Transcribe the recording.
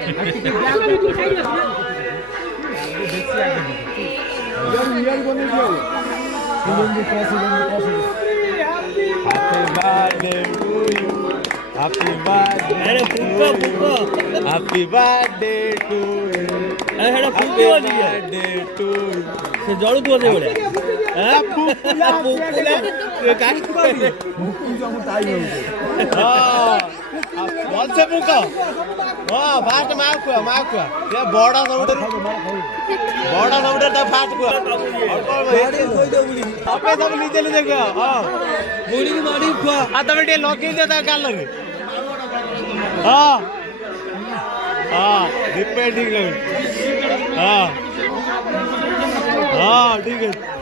Happy birthday to you. Happy birthday to you. Happy birthday to you. ସେ ଜଳୁ ତୁ ଅଧେ ବଢିଆ ଭଲସେ ମୁକ ହଁ ଫାଷ୍ଟ ମା କୁହ ବଡ ସବୁଠାରୁ ତା ଫାଷ୍ଟ କୁହ ସବୁ ନିଜେ ନିଜେ କୁହ ହଁ ବୁଢୀକି ମାଡ଼ିକି କୁହ ଆଉ ତମେ ଟିକେ ଲଗେଇ ଦିଅ ତା ଗାଲରେ ହଁ ହଁ ଦୀପେ ଠିକ ଲାଗୁଛି ହଁ ହଁ ଠିକ ଅଛି